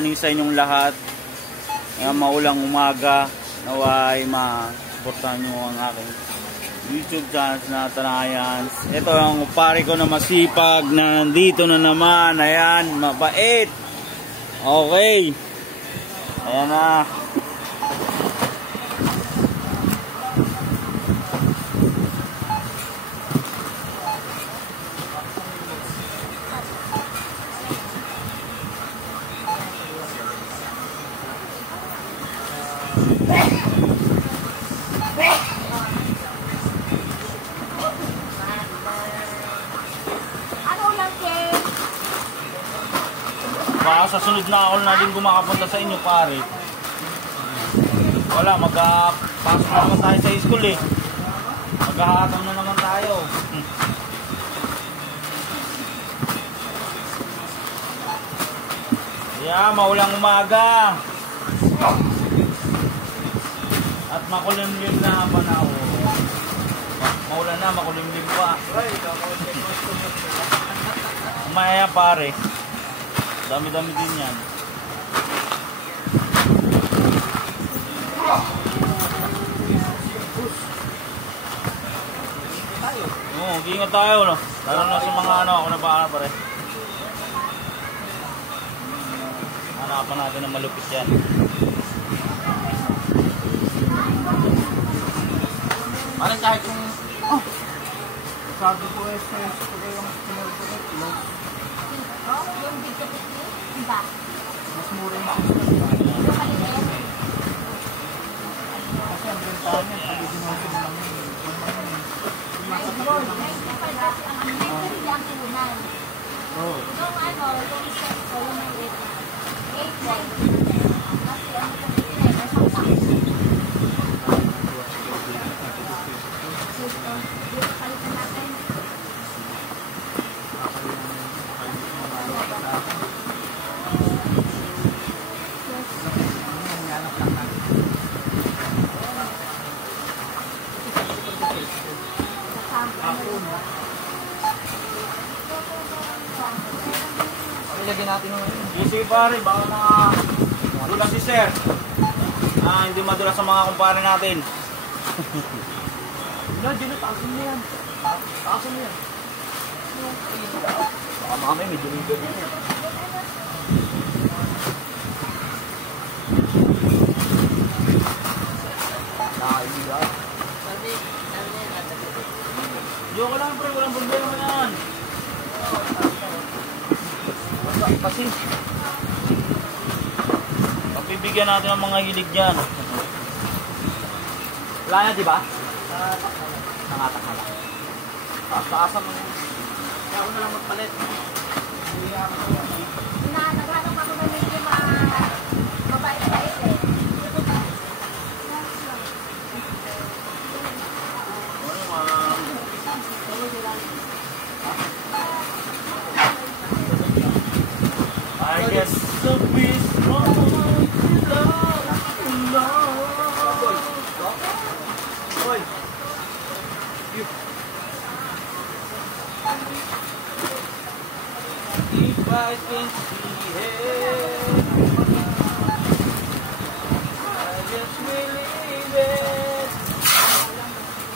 morning sa inyong lahat. Maulang umaga. Naway ma-supportan nyo ang aking YouTube channel na Tanayans. Ito ang pare ko na masipag na nandito na naman. Ayan, mabait. Okay. Ayan na. Baka sa sunod na ako na din kumakapunta sa inyo, pare. Wala, magpasok na naman tayo sa school eh. Maghahatang na naman tayo. Yeah, maulang umaga. At makulimlim na panahon. Maulan na, makulimlim pa. Umaya, pare. Dami-dami din yan. Oo, gingat tayo, no? Lalo na sa mga ano, ako na ba, pare? Hanapan natin ng malupit yan. Parang kahit kung... Oh! Sabi ko eh, sa yung sumunod ko eh, no? Yung big kapit mo? Diba? Mas mura yung Yung maliit? kasi ang bentahan niya, pag idinusin lang yun. Nice board. Nice na pala. Ang nice na ang tunan. Oo. Yung ano, yung set ko, yung maliit. 8 board. Kasi ang kapit nila, may sakta. Palitan natin. Ilagyan natin yung sige pare, baka madula si sir. Hindi madula sa mga kumpare natin. Dino, taasin mo yan. Taasin mo yan. Baka mamay, medyo ligat yan. Nakaibigan. Joke lang pre, walang problema yan. Kasi papibigyan natin ang mga hilig dyan. Wala na diba? Nangatak na lang. Taas-taasa mo na. Kaya ako na lang magpalit. Naghanap ako na medyo mabait-bait eh. I guess the beast won't Hoy. If I can see it, I just believe it.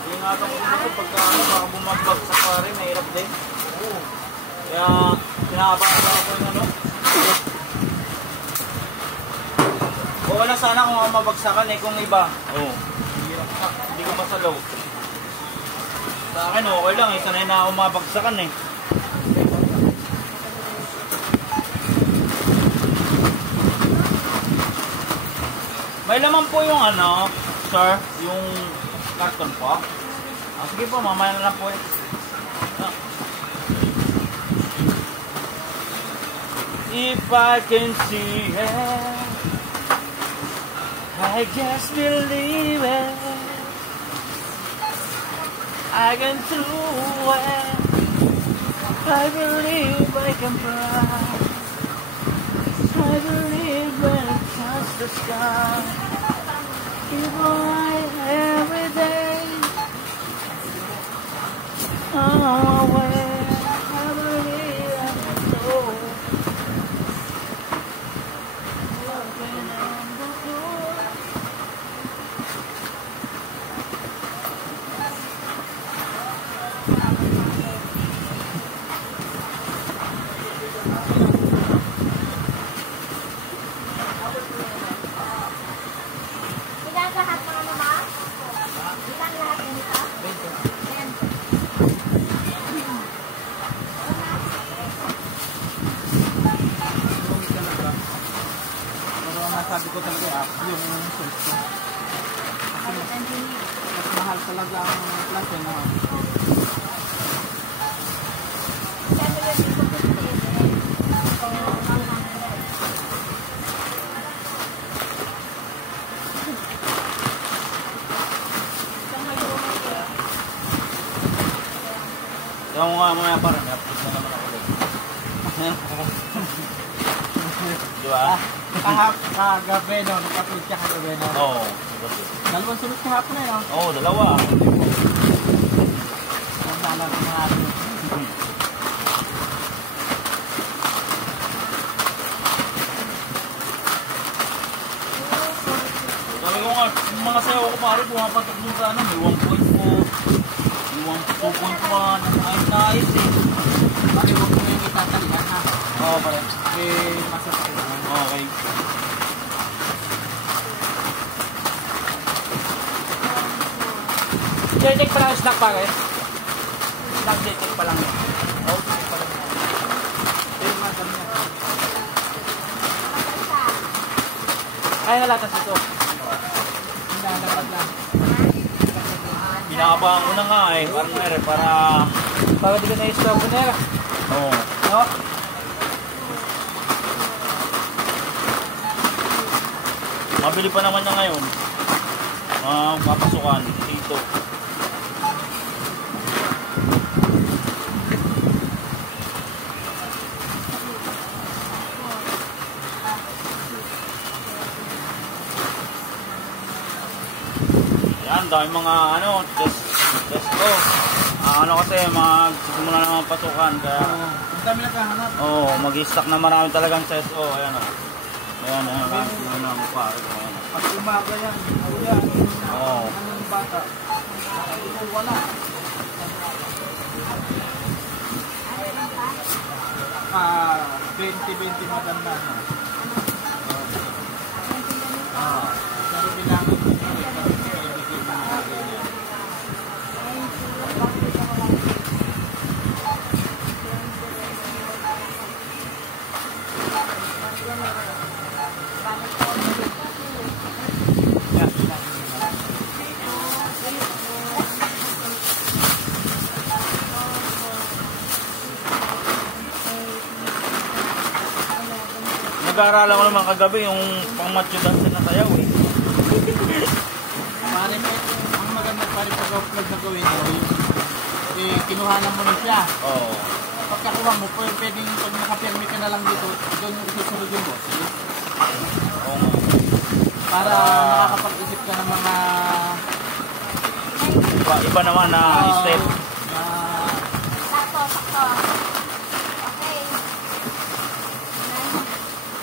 Ingatan ko na ito pagka baka bumabagsak pa rin, mahirap din. Kaya pinakabasa ako yung ano. Oo na sana kung mabagsakan eh, kung iba. Oo. Hindi ko masalaw. Sa akin okay lang eh, sanay na ako mabagsakan eh. May laman po yung ano, sir, yung carton po. Sige po, mamaya na lang po eh. If I can see it, I just believe it. I can do it. I believe I can fly. I believe when I touch the sky. Give a light every day. Oh, I believe I can go. ko talaga yung source ko. Ano ang dini? Mas mahal talaga ang klase na. Sabi ko dito ko so, Yung nga mamaya parang upload na naman ako doon. Di ba? Kagabi no, nag-upload siya kagabi no. Oo. Dalawang sunod kahapon eh no. Oo, dalawa. Nagdala ko mga ato. Sabi ko nga, yung mga sayo ko pare, pumapatok dun sa ano, may 1.4. May 2.1. Ay, nais eh. Pare, huwag mo yung itatalihan ha. Oo, pare. Eh, masasakit naman. Okay. Check pa lang yung snack pare. Snack check pa lang. Oo, check pa lang. Eh, madam niya. Ay, nalatas ito. Hinalabad lang. Pinakabahan ko na nga eh. Parang meron, Para di ka na-stop ko nera. Oo. No? Mabili pa naman niya ngayon. Papasukan dito. Yan, dahil mga ano, test ko. Ano kasi, magsisimula na mga pasukan. Kaya, Ang dami naghahanap. mag-i-stock na marami talagang CSO. Ayan o. Ayan, ayan, pare. Pag umaga yan, uyan. Oo. Anong bata? Wala. 20-20 madam na. Pero bilangin mo Nag-aaralan ko naman kagabi yung pang-macho dance na sayaw eh. Pare, ang maganda pare pag-upload na gawin mo, kinuhanan mo na siya. Oo. Pagkakuha mo, pwedeng pag nakapirmi ka na lang dito, doon susunod yung boss. Oo. Para nakakapag-isip ka ng mga Iba naman na step. sakto. Okay.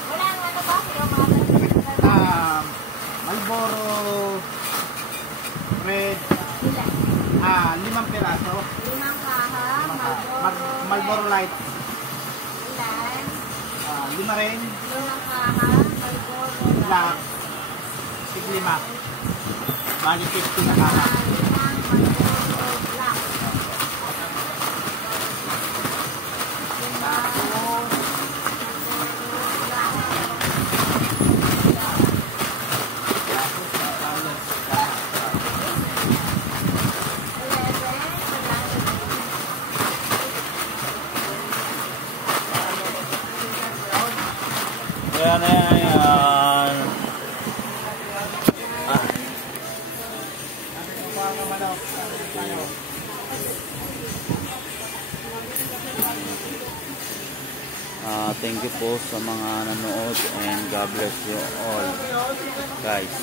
Wala ang ano ba? Marlboro Red, 5 piraso. 5 kaha, Marlboro Light, ilan? 5 rin. 5 kaha, Marlboro Black, 5. Bali 50 na kala. 5 Marlboro Black. Ayan. Thank you po sa mga nanood and God bless you all guys.